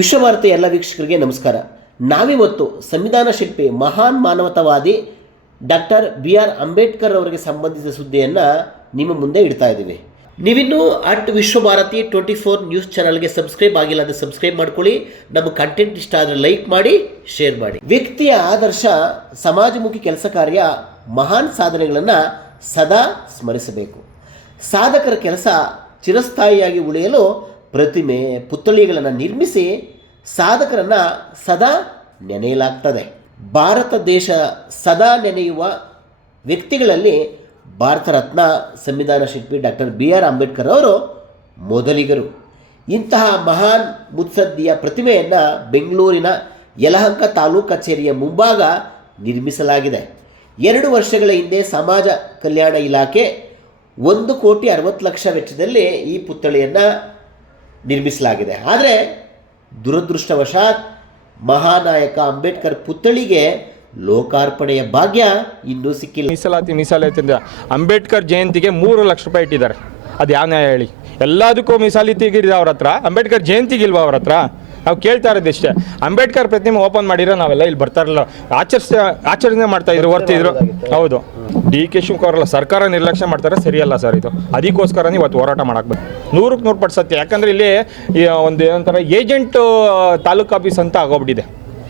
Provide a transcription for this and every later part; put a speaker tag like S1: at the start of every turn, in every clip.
S1: ವಿಶ್ವಭಾರತಿ ಎಲ್ಲ ವೀಕ್ಷಕರಿಗೆ ನಮಸ್ಕಾರ. ನಾವಿವತ್ತು ಸಂವಿಧಾನ ಶಿಲ್ಪಿ ಮಹಾನ್ ಮಾನವತಾವಾದಿ ಡಾಕ್ಟರ್ ಬಿ ಆರ್ ಅಂಬೇಡ್ಕರ್ ಅವರಿಗೆ ಸಂಬಂಧಿಸಿದ ಸುದ್ದಿಯನ್ನು ನಿಮ್ಮ ಮುಂದೆ ಇಡ್ತಾ ಇದ್ದೀವಿ. ನೀವಿನ್ನೂ at Vishwabharati twenty four news ಚಾನಲ್ಗೆ ಸಬ್ಸ್ಕ್ರೈಬ್ ಆಗಿಲ್ಲ ಅಂದರೆ ಸಬ್ಸ್ಕ್ರೈಬ್ ಮಾಡ್ಕೊಳ್ಳಿ. ನಮ್ಮ ಕಂಟೆಂಟ್ ಇಷ್ಟ ಆದರೆ ಲೈಕ್ ಮಾಡಿ, ಶೇರ್ ಮಾಡಿ. ವ್ಯಕ್ತಿಯ ಆದರ್ಶ, ಸಮಾಜಮುಖಿ ಕೆಲಸ ಕಾರ್ಯ, ಮಹಾನ್ ಸಾಧನೆಗಳನ್ನು ಸದಾ ಸ್ಮರಿಸಬೇಕು. ಸಾಧಕರ ಕೆಲಸ ಚಿರಸ್ಥಾಯಿಯಾಗಿ ಉಳಿಯಲು ಪ್ರತಿಮೆ ಪುತ್ಥಳಿಗಳನ್ನು ನಿರ್ಮಿಸಿ ಸಾಧಕರನ್ನು ಸದಾ ನೆನೆಯಲಾಗ್ತದೆ. ಭಾರತ ದೇಶ ಸದಾ ನೆನೆಯುವ ವ್ಯಕ್ತಿಗಳಲ್ಲಿ ಭಾರತ ರತ್ನ ಸಂವಿಧಾನ ಶಿಲ್ಪಿ ಡಾಕ್ಟರ್ ಬಿ ಆರ್ ಅಂಬೇಡ್ಕರ್ ಅವರು ಮೊದಲಿಗರು. ಇಂತಹ ಮಹಾನ್ ಮುತ್ಸದ್ದಿಯ ಪ್ರತಿಮೆಯನ್ನು ಬೆಂಗಳೂರಿನ ಯಲಹಂಕ ತಾಲೂಕು ಕಚೇರಿಯ ಮುಂಭಾಗ ನಿರ್ಮಿಸಲಾಗಿದೆ. ಎರಡು ವರ್ಷಗಳ ಹಿಂದೆ ಸಮಾಜ ಕಲ್ಯಾಣ ಇಲಾಖೆ ಒಂದು ಕೋಟಿ ಅರವತ್ತು ಲಕ್ಷ ವೆಚ್ಚದಲ್ಲಿ ಈ ಪುತ್ಥಳಿಯನ್ನು ನಿರ್ಮಿಸಲಾಗಿದೆ. ಆದರೆ ದುರದೃಷ್ಟವಶಾತ್ ಮಹಾನಾಯಕ ಅಂಬೇಡ್ಕರ್ ಪುತ್ಥಳಿಗೆ ಲೋಕಾರ್ಪಣೆಯ ಭಾಗ್ಯ ಇನ್ನೂ ಸಿಕ್ಕಿಲ್ಲ.
S2: ಮೀಸಲಾತಿ ಮೀಸಲಾತಿ ಅಂಬೇಡ್ಕರ್ ಜಯಂತಿಗೆ ಮೂರು ಲಕ್ಷ ರೂಪಾಯಿ ಇಟ್ಟಿದ್ದಾರೆ. ಅದು ಯಾವ ನ್ಯಾಯ ಹೇಳಿ ಎಲ್ಲದಕ್ಕೂ ಮೀಸಲಾತಿ ಅವ್ರ ಹತ್ರ? ಅಂಬೇಡ್ಕರ್ ಜಯಂತಿಗಿಲ್ವಾ ಅವ್ರ ಹತ್ರ? ನಾವು ಕೇಳ್ತಾ ಇರೋದು ಇಷ್ಟೇ ಅಂಬೇಡ್ಕರ್ ಪ್ರತಿಮೆ ಓಪನ್ ಮಾಡಿರೋ ನಾವೆಲ್ಲ ಇಲ್ಲಿ ಬರ್ತಾ ಇರಲ್ಲ ಆಚರಿಸ ಆಚರಣೆ ಮಾಡ್ತಾ ಇದ್ರು ಹೊರ್ತಿದ್ರು ಹೌದು. ಡಿ ಕೆ ಶಿವಕುಮಾರ್ ಸರ್ಕಾರ ನಿರ್ಲಕ್ಷ್ಯ ಮಾಡ್ತಾರೆ, ಸರಿಯಲ್ಲ ಸರ್ ಇದು. ಅದಕ್ಕೋಸ್ಕರನೇ ಇವತ್ತು ಹೋರಾಟ ಮಾಡಕ್ಕೆ ಬಂದು ನೂರಕ್ಕೆ ನೂರು ಪಟ್ಟು ಸತ್ಯ. ಯಾಕಂದ್ರೆ ಇಲ್ಲಿ ಒಂದು ಏನಂತಾರೆ, ಏಜೆಂಟ್ ತಾಲೂಕು ಆಫೀಸ್ ಅಂತ ಆಗೋಗ್ಬಿಟ್ಟಿದೆ.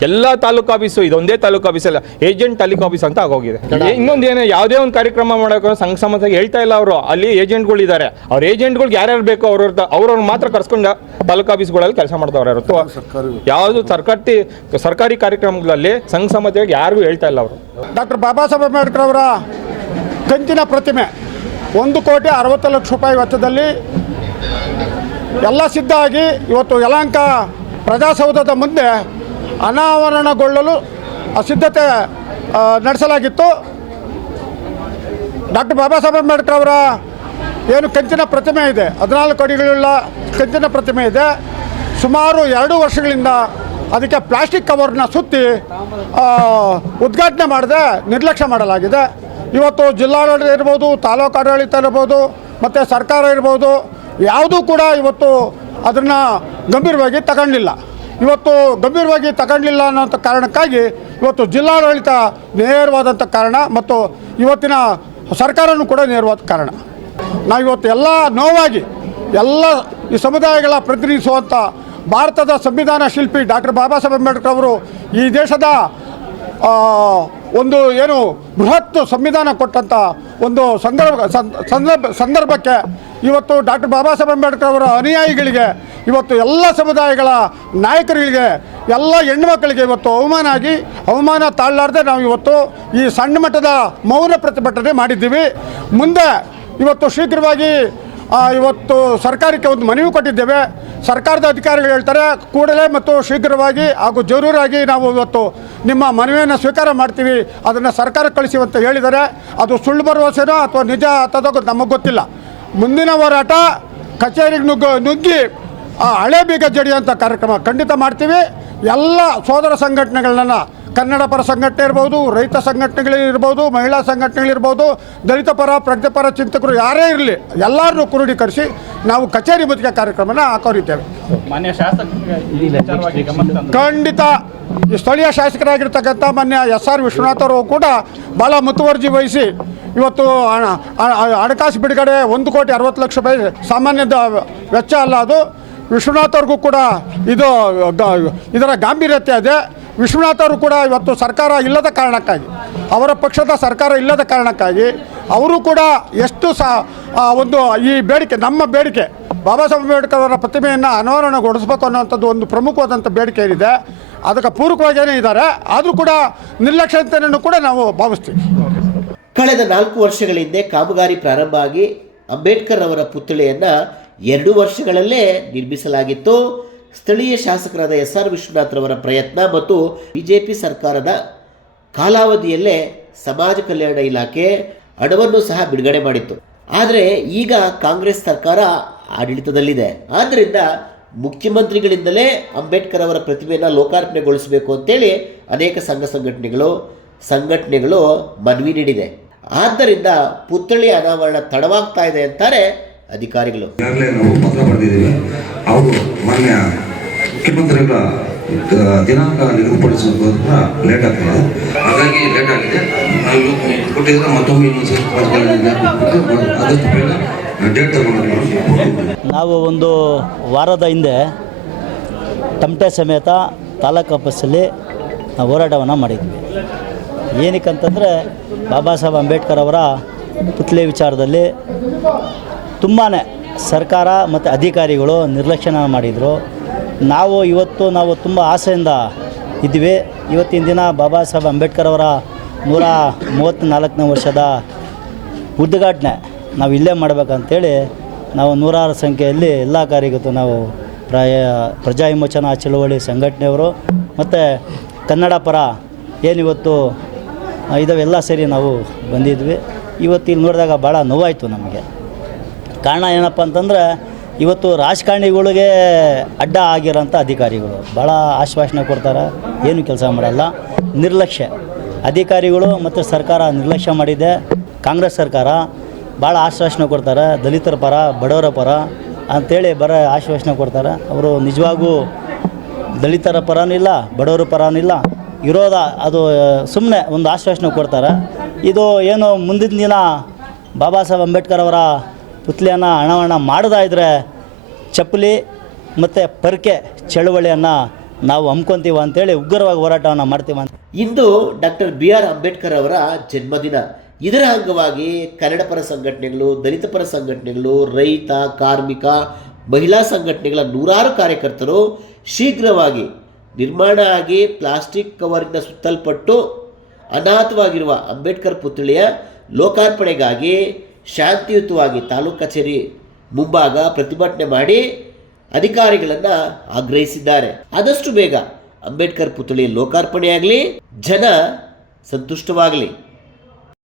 S2: ಎಲ್ಲ ತಾಲೂಕು ಆಫೀಸು ಇದೊಂದೇ ತಾಲೂಕು ಆಫೀಸ್ ಅಲ್ಲ ಏಜೆಂಟ್ ತಾಲೂಕು ಆಫೀಸ್ ಅಂತ ಆಗೋಗಿದೆ. ಇನ್ನೊಂದು ಏನು ಯಾವುದೇ ಒಂದು ಕಾರ್ಯಕ್ರಮ ಮಾಡೋಕೆ ಸಂಘ ಸಂಸ್ಥೆಗೆ ಹೇಳ್ತಾ ಇಲ್ಲ ಅವರು. ಅಲ್ಲಿ ಏಜೆಂಟ್ಗಳು ಇದ್ದಾರೆ ಅವ್ರ ಏಜೆಂಟ್ಗಳು ಯಾರ್ಯಾರು ಬೇಕೋ ಅವ್ರವ್ರ ಅವ್ರವ್ರು ಮಾತ್ರ ಕರ್ಸ್ಕೊಂಡು ತಾಲೂಕು ಆಫೀಸ್ಗಳಲ್ಲಿ ಕೆಲಸ ಮಾಡ್ತಾವ್ರೆ ಹೊರತು ಯಾವುದು ಸರ್ಕಾರಿ? ಸರ್ಕಾರಿ ಕಾರ್ಯಕ್ರಮಗಳಲ್ಲಿ ಸಂಘ ಸಂಸ್ಥೆಗೆ ಯಾರಿಗೂ ಹೇಳ್ತಾ ಇಲ್ಲ ಅವರು.
S3: ಡಾಕ್ಟರ್ ಬಾಬಾ ಸಾಹೇಬ್ ಅಂಬೇಡ್ಕರ್ ಅವರ ಕಂಚಿನ ಪ್ರತಿಮೆ. ಒಂದು ಕೋಟಿ ಅರವತ್ತು ಲಕ್ಷ ರೂಪಾಯಿ ವೆಚ್ಚದಲ್ಲಿ ಎಲ್ಲ ಸಿದ್ಧ ಆಗಿ ಇವತ್ತು ಯಲಹಂಕ ಪ್ರಜಾಸೌಧದ ಮುಂದೆ ಅನಾವರಣಗೊಳ್ಳಲು ಸಿದ್ಧತೆ ನಡೆಸಲಾಗಿತ್ತು. ಡಾಕ್ಟರ್ ಬಾಬಾ ಸಾಹೇಬ್ ಅಂಬೇಡ್ಕರ್ ಅವರ ಏನು ಕಂಚಿನ ಪ್ರತಿಮೆ ಇದೆ, ಹದಿನಾಲ್ಕು ಅಡಿಗಳುಳ್ಳ ಕಂಚಿನ ಪ್ರತಿಮೆ ಇದೆ. ಸುಮಾರು ಎರಡು ವರ್ಷಗಳಿಂದ ಅದಕ್ಕೆ ಪ್ಲಾಸ್ಟಿಕ್ ಕವರ್ನ ಸುತ್ತಿ ಉದ್ಘಾಟನೆ ಮಾಡದೆ, ನಿರ್ಲಕ್ಷ್ಯ ಮಾಡಲಾಗಿದೆ. ಇವತ್ತು ಜಿಲ್ಲಾಡಳಿತ ಇರ್ಬೋದು, ತಾಲೂಕು ಆಡಳಿತ ಇರ್ಬೋದು, ಮತ್ತು ಸರ್ಕಾರ ಇರ್ಬೋದು, ಯಾವುದೂ ಕೂಡ ಇವತ್ತು ಅದನ್ನು ಗಂಭೀರವಾಗಿ ತಗೊಂಡಿಲ್ಲ. ಇವತ್ತು ಗಂಭೀರವಾಗಿ ತಗೊಂಡಿಲ್ಲ ಅನ್ನೋಂಥ ಕಾರಣಕ್ಕಾಗಿ ಇವತ್ತು ಜಿಲ್ಲಾಡಳಿತ ನೇರವಾದಂಥ ಕಾರಣ ಮತ್ತು ಇವತ್ತಿನ ಸರ್ಕಾರನೂ ಕೂಡ ನೇರವಾದ ಕಾರಣ. ನಾವಿವತ್ತು ಎಲ್ಲ ನೋವಾಗಿ ಎಲ್ಲ ಈ ಸಮುದಾಯಗಳ ಪ್ರತಿನಿಧಿಸುವಂಥ ಭಾರತದ ಸಂವಿಧಾನ ಶಿಲ್ಪಿ ಡಾಕ್ಟರ್ ಬಾಬಾ ಸಾಹೇಬ್ ಅಂಬೇಡ್ಕರ್ ಅವರು ಈ ದೇಶದ ಒಂದು ಏನು ಬೃಹತ್ ಸಂವಿಧಾನ ಕೊಟ್ಟಂಥ ಒಂದು ಸಂದರ್ಭ ಸಂದರ್ಭ, ಸಂದರ್ಭಕ್ಕೆ ಇವತ್ತು ಡಾಕ್ಟರ್ ಬಾಬಾ ಸಾಹೇಬ್ ಅಂಬೇಡ್ಕರ್ ಅವರ ಅನುಯಾಯಿಗಳಿಗೆ ಇವತ್ತು ಎಲ್ಲ ಸಮುದಾಯಗಳ ನಾಯಕರಿಗೆ ಎಲ್ಲ ಹೆಣ್ಮಕ್ಳಿಗೆ ಇವತ್ತು ಅವಮಾನ ಆಗಿ, ಅವಮಾನ ತಾಳಲಾರ್ದೆ ನಾವು ಇವತ್ತು ಈ ಸಣ್ಣ ಮಟ್ಟದ ಮೌನ ಪ್ರತಿಭಟನೆ ಮಾಡಿದ್ದೀವಿ. ಮುಂದೆ ಇವತ್ತು ಶೀಘ್ರವಾಗಿ ಇವತ್ತು ಸರ್ಕಾರಕ್ಕೆ ಒಂದು ಮನವಿ ಕೊಟ್ಟಿದ್ದೇವೆ. ಸರ್ಕಾರದ ಅಧಿಕಾರಿಗಳು ಹೇಳ್ತಾರೆ, ಕೂಡಲೇ ಮತ್ತು ಶೀಘ್ರವಾಗಿ ಹಾಗೂ ಜರೂರಾಗಿ ನಾವು ಇವತ್ತು ನಿಮ್ಮ ಮನವಿಯನ್ನು ಸ್ವೀಕಾರ ಮಾಡ್ತೀವಿ. ಅದನ್ನು ಸರ್ಕಾರ ಕಳಿಸಿ ಅಂತ ಹೇಳಿದ್ದಾರೆ ಅದು ಸುಳ್ಳು ಭರವಸೆನೋ ಅಥವಾ ನಿಜ ಅಥವಾ ನಮಗೆ ಗೊತ್ತಿಲ್ಲ. ಮುಂದಿನ ಹೋರಾಟ ಕಚೇರಿಗೆ ನುಗ್ಗ ನುಗ್ಗಿ ಹಳೆ ಬೀಗ ಜಡಿಯುವಂಥ ಕಾರ್ಯಕ್ರಮ ಖಂಡಿತ ಮಾಡ್ತೀವಿ. ಎಲ್ಲ ಸೋದರ ಸಂಘಟನೆಗಳನ್ನ ಕನ್ನಡ ಪರ ಸಂಘಟನೆ ಇರ್ಬೋದು ರೈತ ಸಂಘಟನೆಗಳಿರ್ಬೋದು ಮಹಿಳಾ ಸಂಘಟನೆಗಳಿರ್ಬೋದು ದಲಿತ ಪರ ಪ್ರಜ್ಞಪರ ಚಿಂತಕರು ಯಾರೇ ಇರಲಿ ಎಲ್ಲರನ್ನೂ ಕ್ರೋಢೀಕರಿಸಿ ನಾವು ಕಚೇರಿ ಮುತ್ತಿಗೆ ಕಾರ್ಯಕ್ರಮನ ಹಾಕೋರಿದ್ದೇವೆ. ಖಂಡಿತ ಸ್ಥಳೀಯ ಶಾಸಕರಾಗಿರ್ತಕ್ಕಂಥ ಮಾನ್ಯ ಎಸ್ ಆರ್ ವಿಶ್ವನಾಥ್ ಅವರು ಕೂಡ ಭಾಳ ಮುತುವರ್ಜಿ ವಹಿಸಿ ಇವತ್ತು ಹಣ- ಹಣ- ಹಣಕಾಸು ಬಿಡುಗಡೆ ಒಂದು ಕೋಟಿ ಅರವತ್ತು ಲಕ್ಷ ರೂಪಾಯಿ ಸಾಮಾನ್ಯದ ವೆಚ್ಚ ಅಲ್ಲ ಅದು. ವಿಶ್ವನಾಥ್ ಅವ್ರಿಗೂ ಕೂಡ ಇದು ಇದರ ಗಾಂಭೀರ್ಯತೆ ಇದೆ. ವಿಶ್ವನಾಥ್ ಅವರು ಕೂಡ ಇವತ್ತು ಸರ್ಕಾರ ಇಲ್ಲದ ಕಾರಣಕ್ಕಾಗಿ, ಅವರ ಪಕ್ಷದ ಸರ್ಕಾರ ಇಲ್ಲದ ಕಾರಣಕ್ಕಾಗಿ, ಅವರು ಕೂಡ ಎಷ್ಟು ಸಹ ಒಂದು ಈ ಬೇಡಿಕೆ, ನಮ್ಮ ಬೇಡಿಕೆ, ಬಾಬಾ ಸಾಹೇಬ್ ಅಂಬೇಡ್ಕರ್ ಅವರ ಪ್ರತಿಮೆಯನ್ನು ಅನಾವರಣಗೊಳಿಸಬೇಕು ಅನ್ನೋವಂಥದ್ದು ಒಂದು ಪ್ರಮುಖವಾದಂಥ ಬೇಡಿಕೆ ಏನಿದೆ, ಅದಕ್ಕೆ ಪೂರಕವಾಗಿಯೇ ಇದ್ದಾರೆ, ಆದರೂ ಕೂಡ ನಿರ್ಲಕ್ಷ್ಯತೆಯನ್ನು ಕೂಡ ನಾವು ಭಾವಿಸ್ತೀವಿ.
S1: ಕಳೆದ ನಾಲ್ಕು ವರ್ಷಗಳ ಹಿಂದೆ ಕಾಮಗಾರಿ ಪ್ರಾರಂಭ ಆಗಿ ಅಂಬೇಡ್ಕರ್ ಅವರ ಪುತ್ಥಳಿಯನ್ನು ಎರಡು ವರ್ಷಗಳಲ್ಲೇ ನಿರ್ಮಿಸಲಾಗಿತ್ತು. ಸ್ಥಳೀಯ ಶಾಸಕರಾದ ಎಸ್ ಆರ್ ವಿಶ್ವನಾಥ್ರವರ ಪ್ರಯತ್ನ ಮತ್ತು ಬಿಜೆಪಿ ಸರ್ಕಾರದ ಕಾಲಾವಧಿಯಲ್ಲೇ ಸಮಾಜ ಕಲ್ಯಾಣ ಇಲಾಖೆ ಹಣವನ್ನು ಸಹ ಬಿಡುಗಡೆ ಮಾಡಿತ್ತು. ಆದರೆ ಈಗ ಕಾಂಗ್ರೆಸ್ ಸರ್ಕಾರ ಆಡಳಿತದಲ್ಲಿದೆ. ಆದ್ದರಿಂದ ಮುಖ್ಯಮಂತ್ರಿಗಳಿಂದಲೇ ಅಂಬೇಡ್ಕರ್ ಅವರ ಪ್ರತಿಮೆಯನ್ನು ಲೋಕಾರ್ಪಣೆಗೊಳಿಸಬೇಕು ಅಂತೇಳಿ ಅನೇಕ ಸಂಘ ಸಂಘಟನೆಗಳು ಸಂಘಟನೆಗಳು ಮನವಿ ನೀಡಿದೆ. ಆದ್ದರಿಂದ ಪುತ್ಥಳಿ ಅನಾವರಣ ತಡವಾಗ್ತಾ ಇದೆ ಅಂತಾರೆ ಅಧಿಕಾರಿಗಳು.
S4: ಈಗಾಗಲೇ ನಾವು ಪತ್ರ ಬರೆದಿದ್ದೀವಿ. ಅವರು ಮಾನ್ಯ ಮುಖ್ಯಮಂತ್ರಿಗಳ ದಿನಾಂಕ ನಿಗದಿಪಡಿಸೋದನ್ನ ಲೇಟ್ ಆಗ್ತದೆ ಹಾಗಾಗಿ ಲೇಟ್ ಆಗಿದೆ. ಕೊಟ್ಟಿದ್ರೆ ಮತ್ತೊಮ್ಮೆ ಇನ್ನೊಂದು ಆದಷ್ಟು ಬೇಗ ಡೇಟ್
S5: ನಾವು ಒಂದು ವಾರದ ಹಿಂದೆ ತಮಟೆ ಸಮೇತ ತಾಲೂಕು ಆಫೀಸಲ್ಲಿ ನಾವು ಹೋರಾಟವನ್ನು ಮಾಡಿದ್ವಿ. ಏನಕ್ಕಂತಂದರೆ ಬಾಬಾ ಸಾಹೇಬ್ ಅಂಬೇಡ್ಕರ್ ಅವರ ಪುತ್ಲೆ ವಿಚಾರದಲ್ಲಿ ತುಂಬಾ ಸರ್ಕಾರ ಮತ್ತು ಅಧಿಕಾರಿಗಳು ನಿರ್ಲಕ್ಷ್ಯನ ಮಾಡಿದರು. ನಾವು ಇವತ್ತು ನಾವು ತುಂಬ ಆಸೆಯಿಂದ ಇದ್ವಿ ಇವತ್ತಿನ ದಿನ ಬಾಬಾ ಸಾಹೇಬ್ ಅಂಬೇಡ್ಕರ್ ಅವರ ನೂರ ಮೂವತ್ತ್ನಾಲ್ಕನೇ ವರ್ಷದ ಉದ್ಘಾಟನೆ ನಾವು ಇಲ್ಲೇ ಮಾಡಬೇಕಂತೇಳಿ ನಾವು ನೂರಾರು ಸಂಖ್ಯೆಯಲ್ಲಿ ಎಲ್ಲ ಕಾರ್ಯಕರ್ತರು ನಾವು ಪ್ರಾಯ ಪ್ರಜಾ ವಿಮೋಚನಾ ಚಳುವಳಿ ಸಂಘಟನೆಯವರು ಮತ್ತು ಕನ್ನಡ ಪರ ಏನಿವತ್ತು ಇದಾವೆಲ್ಲ ಸೇರಿ ನಾವು ಬಂದಿದ್ವಿ. ಇವತ್ತು ಇಲ್ಲಿ ನೋಡಿದಾಗ ಭಾಳ ನೋವಾಯಿತು ನಮಗೆ. ಕಾರಣ ಏನಪ್ಪ ಅಂತಂದ್ರೆ ಇವತ್ತು ರಾಜಕಾರಣಿಗಳಿಗೆ ಅಡ್ಡ ಆಗಿರೋಂಥ ಅಧಿಕಾರಿಗಳು. ಭಾಳ ಆಶ್ವಾಸನೆ ಕೊಡ್ತಾರೆ. ಏನು ಕೆಲಸ ಮಾಡಲ್ಲ. ನಿರ್ಲಕ್ಷ್ಯ. ಅಧಿಕಾರಿಗಳು ಮತ್ತು ಸರ್ಕಾರ ನಿರ್ಲಕ್ಷ್ಯ ಮಾಡಿದೆ. ಕಾಂಗ್ರೆಸ್ ಸರ್ಕಾರ ಭಾಳ ಆಶ್ವಾಸನೆ ಕೊಡ್ತಾರೆ. ದಲಿತರ ಪರ, ಬಡವರ ಪರ ಅಂಥೇಳಿ ಬರೋ ಆಶ್ವಾಸನೆ ಕೊಡ್ತಾರೆ. ಅವರು ನಿಜವಾಗೂ ದಲಿತರ ಪರನೂ ಇಲ್ಲ ಬಡವರ ಪರನಿಲ್ಲ. ಇರೋದ ಅದು ಸುಮ್ಮನೆ ಒಂದು ಆಶ್ವಾಸನೆ ಕೊಡ್ತಾರೆ. ಇದು ಏನು ಮುಂದಿನ ದಿನ ಬಾಬಾ ಸಾಹೇಬ್ ಅಂಬೇಡ್ಕರ್ ಅವರ ಪುತ್ಲಿಯನ್ನು ಹಣವನ್ನು ಮಾಡದೇ ಇದ್ದರೆ ಚಪ್ಪಲಿ ಮತ್ತು ಪರ್ಕೆ ಚಳುವಳಿಯನ್ನು ನಾವು ಹಮ್ಕೊತೀವ ಅಂತೇಳಿ ಉಗ್ರವಾಗಿ ಹೋರಾಟವನ್ನು ಮಾಡ್ತೀವಿ ಅಂತ.
S1: ಇಂದು ಡಾಕ್ಟರ್ ಬಿ ಆರ್ ಅಂಬೇಡ್ಕರ್ ಅವರ ಜನ್ಮದಿನ. ಇದರ ಅಂಗವಾಗಿ ಕನ್ನಡ ಪರ ಸಂಘಟನೆಗಳು, ದಲಿತ ಪರ ಸಂಘಟನೆಗಳು, ರೈತ, ಕಾರ್ಮಿಕ, ಮಹಿಳಾ ಸಂಘಟನೆಗಳ ನೂರಾರು ಕಾರ್ಯಕರ್ತರು ಶೀಘ್ರವಾಗಿ ನಿರ್ಮಾಣ ಆಗಿ ಪ್ಲಾಸ್ಟಿಕ್ ಕವರಿಂದ ಸುತ್ತಲ್ಪಟ್ಟು ಅನಾಥವಾಗಿರುವ ಅಂಬೇಡ್ಕರ್ ಪುತ್ಥಳಿಯ ಲೋಕಾರ್ಪಣೆಗಾಗಿ ಶಾಂತಿಯುತವಾಗಿ ತಾಲೂಕು ಕಚೇರಿ ಮುಂಭಾಗ ಪ್ರತಿಭಟನೆ ಮಾಡಿ ಅಧಿಕಾರಿಗಳನ್ನು ಆಗ್ರಹಿಸಿದ್ದಾರೆ. ಆದಷ್ಟು ಬೇಗ ಅಂಬೇಡ್ಕರ್ ಪುತ್ಥಳಿ ಲೋಕಾರ್ಪಣೆಯಾಗಲಿ, ಜನ ಸಂತುಷ್ಟವಾಗಲಿ.